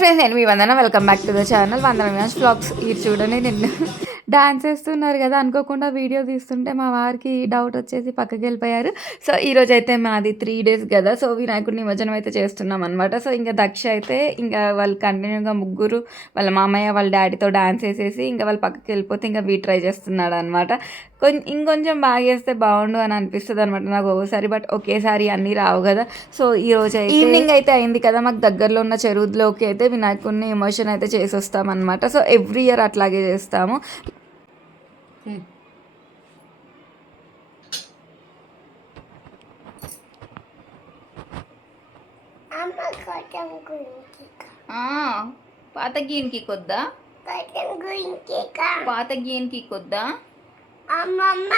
Friends నేను మీ Vandana. Welcome back to the channel Vandana Vinash blogs ఇది చూడండి నిన్ను. డాన్స్ వేస్తున్నారు కదా అనుకోకుండా వీడియో తీస్తుంటే మా వారికి డౌట్ వచ్చేసి పక్కకి వెళ్ళిపోయారు. సో ఈరోజు అయితే మాది త్రీ డేస్ కదా. సో వినాయకుడి నిమజ్జనం అయితే చేస్తున్నాం అనమాట సో ఇంకా దక్ష అయితే ఇంకా వాళ్ళు కంటిన్యూగా ముగ్గురు వాళ్ళ మామయ్య వాళ్ళ డాడీతో డాన్స్ వేసేసి ఇంకా వాళ్ళు పక్కకి వెళ్ళిపోతే ఇంకా వీ ట్రై చేస్తున్నాడు అనమాట కొంచెం ఇంకొంచెం బాగా చేస్తే బాగుండు అని అనిపిస్తుంది అనమాట నాకు ఒకసారి బట్ ఒకేసారి అన్నీ రావు కదా. సో ఈ రోజు అయితే ఈవినింగ్ అయితే అయింది కదా మాకు దగ్గరలో ఉన్న చెరువులోకి అయితే వినాయకుడిని ఎమోషన్ అయితే చేసి వస్తాం అనమాట సో ఎవ్రీ ఇయర్ అట్లాగే చేస్తాము. పాత గీన్కి కొద్దా? పాత గీన్కి కొద్దా? అమ్మమ్మ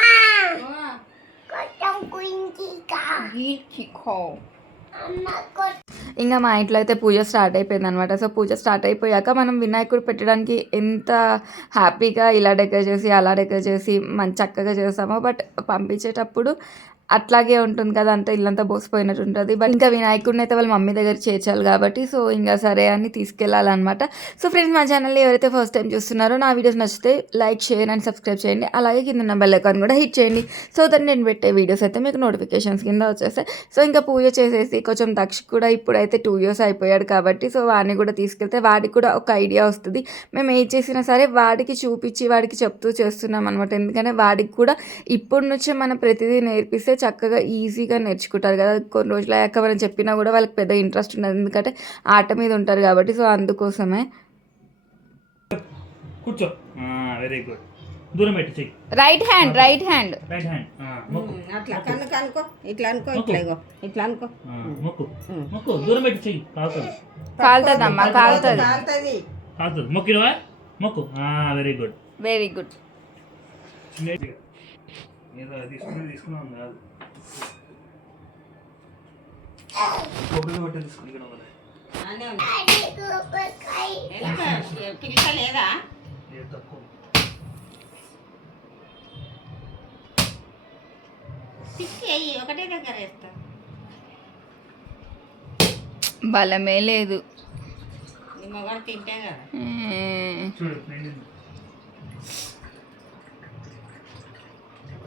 ఇంకా మా ఇంట్లో అయితే పూజ స్టార్ట్ అయిపోయింది అనమాట సో పూజ స్టార్ట్ అయిపోయాక మనం వినాయకుడు పెట్టడానికి ఎంత హ్యాపీగా ఇలా డెకరేట్ చేసి అలా డెకరేట్ చేసి మంచి చక్కగా చేస్తామో బట్ పంపించేటప్పుడు అట్లాగే ఉంటుంది కదా అంతా ఇల్లంతా బోసిపోయినట్టు ఉంటుంది. బట్ ఇంకా వినాయకుడిని అయితే వాళ్ళ మమ్మీ దగ్గర చేర్చాలి కాబట్టి సో ఇంకా సరే అని తీసుకెళ్ళాలన్నమాట. సో ఫ్రెండ్స్ మా ఛానల్ ఎవరైతే ఫస్ట్ టైం చూస్తున్నారో నా వీడియోస్ నచ్చితే లైక్ షేర్ అండ్ సబ్స్క్రైబ్ చేయండి. అలాగే కింద ఉన్న బెల్ ఐకాన్ కూడా హిట్ చేయండి. సో దట్ నేను పెట్టే వీడియోస్ అయితే మీకు నోటిఫికేషన్స్ కింద వచ్చేస్తాయి. సో ఇంకా పూజ చేసేసి కొంచెం దక్ష కూడా ఇప్పుడైతే టూ ఇయర్స్ అయిపోయాడు కాబట్టి సో వాడిని కూడా తీసుకెళ్తే వాడికి కూడా ఒక ఐడియా వస్తుంది. మేము ఏం చేసినా సరే వాడికి చూపించి వాడికి చెప్తూ చేస్తున్నాం అనమాట ఎందుకంటే వాడికి కూడా ఇప్పటి నుంచే మనం ప్రతిదీ నేర్పిస్తే చక్కగా ఈజీగా నేర్చుకుంటారు కదా. కొన్ని రోజులు అయ్యాక మనం చెప్పినా కూడా వాళ్ళకి పెద్ద ఇంట్రెస్ట్ ఉండదు. ఎందుకంటే ఆట మీద ఉంటారు కాబట్టి సో అందుకోసమే. కూర్చో. వెరీ గుడ్ దూరం పెట్టి చెయ్యి. Right hand right hand right hand అట్లా. కనుక అనుకో ఇట్లా అనుకో ఇట్లా ఇగో ఇట్లా అనుకో. మొక్కు. మొక్కు. దూరం పెట్టి చెయ్యి. కాలుతుంది. కాలుతుందమ్మా కాలుతుంది. కాలుతుంది. కాలుతుంది. మొక్కినవా? మొక్కు. వెరీ గుడ్ వెరీ గుడ్ ఏదో తీసుకుని తీసుకున్నాం కాదు. కొబ్బరి బట్ట తీసుకున్నాం కదా తక్కువ. ఒకటే దగ్గర వేస్తా. బలమే లేదు. తింటే కదా.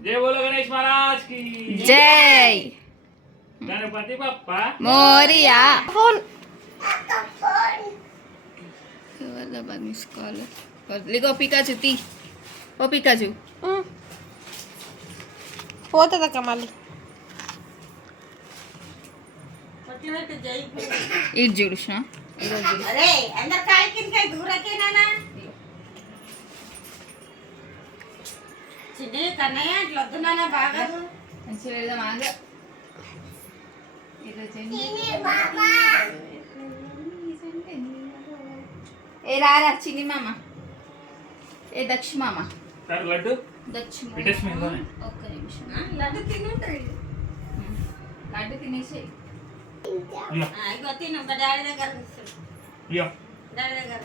जय बोलो गणेश महाराज की జై Ganpati Bappa Morya phone LIGO Pikachu తీ ఓ పికాచు పోతుందక్క మళ్ళీ కొట్టినట్టు జై ఇటు చూడు శ్నా. అరే అందరు కాలి కింద దూరకేనా చిన్ని కన్నయ్య అట్లా వద్దున్నానా బాగా. మంచిగా ఆగ. ఏ రారా చిన్ని మామ. ఏ దక్ష మామ. లడ్డు. దక్ష లడ్డు తినుంటాయి లడ్డు తినేసేయి ఇగో తిను డాడీ దగ్గర డాడీ దగ్గర.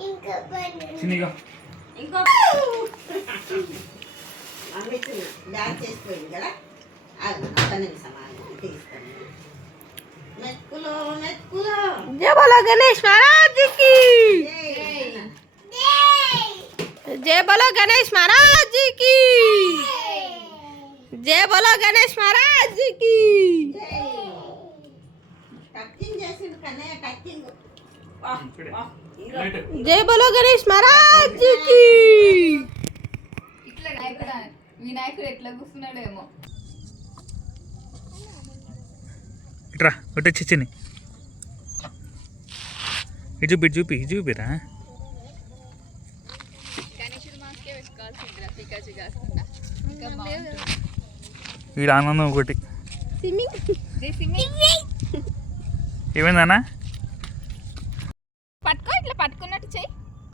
చిన్నిగా ఇంకో అమ్మిచ్చిన బ్యాగ్ చేసిపోయింది కదా అది ఒక్క నిమిషం తీస్తాను మెక్కులో మెక్కులో జయ బోలో గణేష్ మహారాజ్కి జయ బోలో గణేష్ మహారాజ్కి జయ బోలో గణేష్ మహారాజ్కి టక్కింగ్ చేసిండు కన్నయ్య టక్కింగ్ జై బలో గణేష్ మహారాజ్ ఇట్లా ఇట్రా ఒకటి చిచ్చిని ఇటు చూపి చూపి ఇటు చూపిరా? ఆనందం ఒకటి. ఏమైందన్నా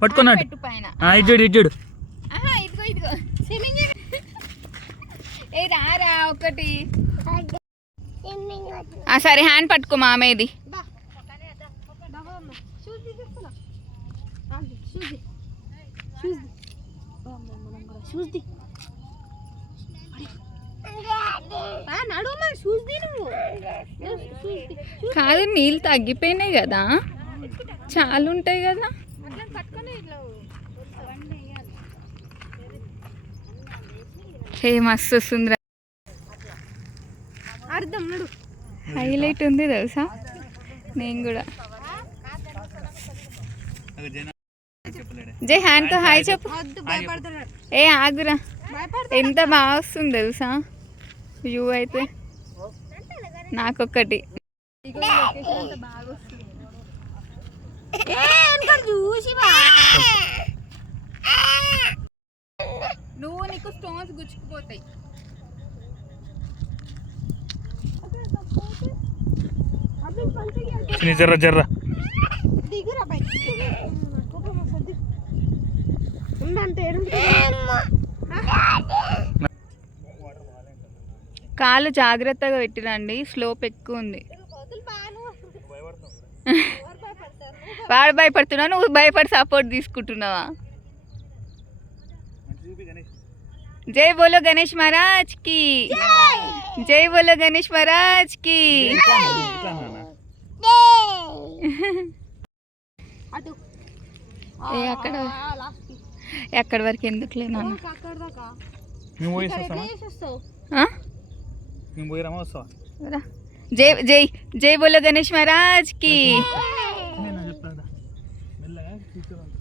పట్టుకున్నాడు. ఇడ్జుడు ఇడ్జుడు ఆహా ఇదిగో ఇదిగో. స్విమ్మింగ్ ఏ రారా ఒకటి. సరే హ్యాండ్ పట్టుకో మామేది కాదు నీళ్ళు తగ్గిపోయినాయి కదా. చాలా ఉంటాయి కదా. హే మస్తు వస్తుంది అర్థం హైలైట్ ఉంది తెలుసా? నేను కూడా. జై హ్యాండ్తో హాయ్ చెప్పు. ఏ ఆగురా. ఎంత బాగా వస్తుంది తెలుసా? వ్యూ అయితే. నాకొక్కటి. చూసి నువ్వు నీకు స్టోన్స్ గుచ్చుకుపోతాయి జర్ర జర్ర. కాలు జాగ్రత్తగా పెట్టిరండి స్లోప్ ఎక్కువ ఉంది. వాడు భయపడుతున్నావు? నువ్వు భయపడి సపోర్ట్ తీసుకుంటున్నావా జై బోలో గణేష్ మహారాజ్కి జై బోలో గణేష్ మహారాజ్కి అటు ఏ అక్కడ ఎక్కడి వరకు ఎందుకులే నాన్న అక్కడ దాకా మేము పోయి వస్తామా వేసేస్తావు ఆ? మేము పోయి రమ్మా వస్తావా రా. జై జై జై బోలో గణేష్ మహారాజ్కి నేను చెప్తాను మెల్లగా కూర్చోవాలి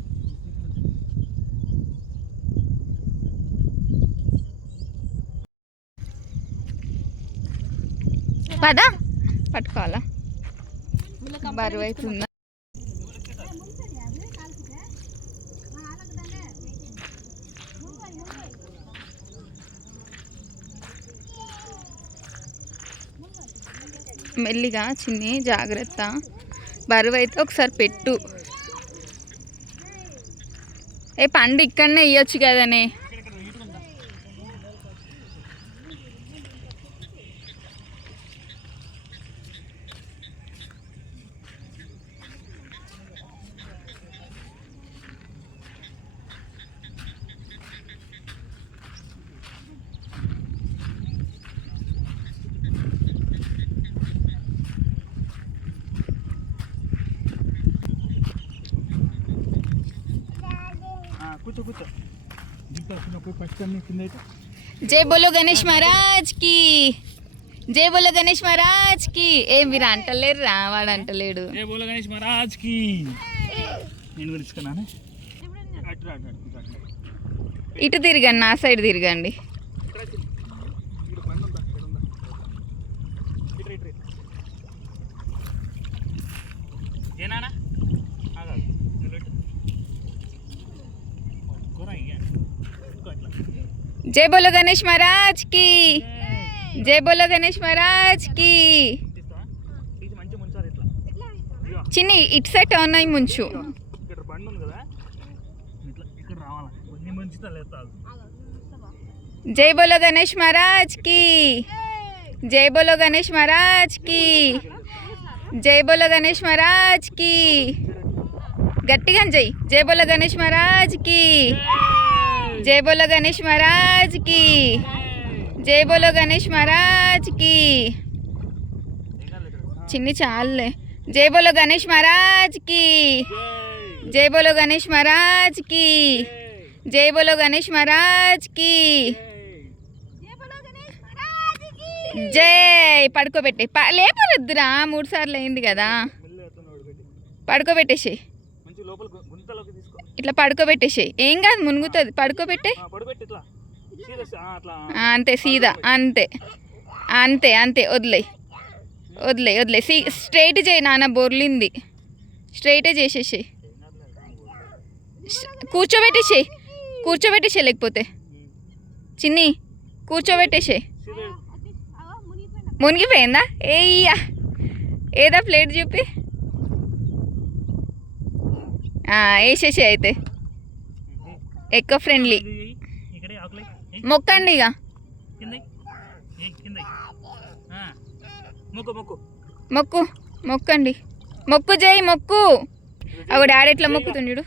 పదా. పట్టుకోవాలా? బరువు అవుతుందా మెల్లిగా చిన్ని జాగ్రత్త. బరువు అయితే ఒకసారి పెట్టు. ఏ పండు ఇక్కడనే ఇవ్వచ్చు కదనే కూర్చో కూర్చో దింపా పోయి ఫస్ట్ అన్ని కింద అయితే జై బోలో గణేష్ మహారాజ్కి జై బోలో గణేష్ మహారాజ్కి ఏ మీరు అంటలేరు రా వాడు అంటలేడు ఏ బోల గణేష్ మహారాజ్కి నేను పిలుచుకున్నాను ఇటు తిరగండి నా సైడ్ తిరగండి ఇక్కడ బండి ఉందా ఇక్కడ ఉందా ఇటు ఇటు ఇటు ఏనానా ఆగాదు నిలబెట్టు కూర ఇయ్య ఇంకో అట్లా జై బోలో గణేష్ మహారాజ్కి జై బోలో గణేష్ మహారాజ్కి తీస్తావా చిన్ని ఇటు సైడ్ టర్న్ అయి ముంచు జై బోలో గణేష్ మహారాజ్కి జై బోలో గణేష్ మహారాజ్కి జై బోలో గణేష్ మహారాజ్కి గట్టిగా జై జై బోలో గణేష్ మహారాజ్కి జై బోలో గణేష్ మహారాజ్కి జై బోలో గణేష్ మహారాజ్కి చిన్ని చాలులే. జై బోలో గణేష్ మహారాజ్కి జై బోలో గణేష్ మహారాజ్కి జై బోలో గణేష్ మహారాజ్కి జై. పడుకోబెట్టే. ప- మూడు సార్లు అయింది కదా. పడుకోబెట్టేసి ఇట్లా పడుకోబెట్టేసి. ఏం కాదు మునుగుతుంది. పడుకోబెట్టే. అంతే సీదా. అంతే. అంతే అంతే. వదిలే వదిలే వదిలే సీ స్ట్రైట్ చేయి నాన్న బొర్లింది. స్ట్రైటే చేసేసి. కూర్చోబెట్టేసి. కూర్చోబెట్టేసే లేకపోతే. చిన్ని కూర్చోబెట్టేసే. మునిగిపోయిందా? ఏయ్యా. ఏదా ప్లేట్ చూపి. వేసేసి అయితే. ఎక్కువ ఫ్రెండ్లీ మొక్కండి ఇక. మొక్కు మొక్కండి. మొక్కు చేయి మొక్కు. అవి డాడీ ఎట్లా మొక్కుతుండు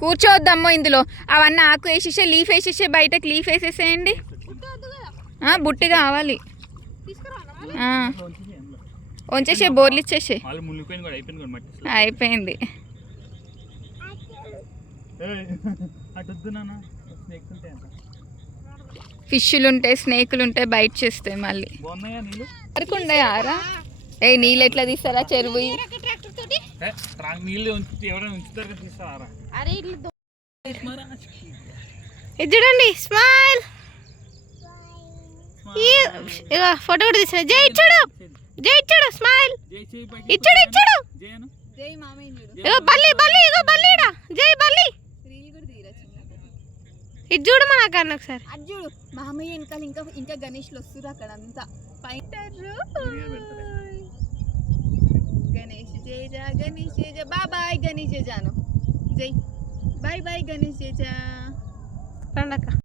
కూర్చోవద్దమ్మో ఇందులో. అవన్నీ ఆకు వేసేసే లీఫ్ వేసేసే బయటకు లీఫ్ వేసేసేయండి. బుట్టి కావాలి. ఉంచేసి బోర్లు ఇచ్చేసే అయిపోయింది ఫిష్లు ఉంటాయి స్నేకులు ఉంటాయి బయట చేస్తాయి మళ్ళీ. వరకు ఉండయారా ఏ నీళ్ళు ఎట్లా తీస్తారా చెరువు? చూడండి స్మైల్. ఇగో ఫోటో కూడా తీసిన జై ఇచ్చాడు జై ఇచ్చాడు స్మైల్. ఇచ్చాడు ఇచ్చాడు. జయను. ఇగో బల్లి బల్లి ఇగో బల్లిడా జై బల్లి. ఇది చూడు మన అక్కడ ఒకసారి. అది చూడు. మామయ్య వెనకాల ఇంకా ఇంకా గణేష్లు వస్తురు అక్కడ అంతా. పెడతారా? గణేష్ జై జా గణేష్ జై జా. బాయ్ గణేష్ జై జాను. జై. బాయ్ బాయ్ గణేష్ జై జా. రండక్క.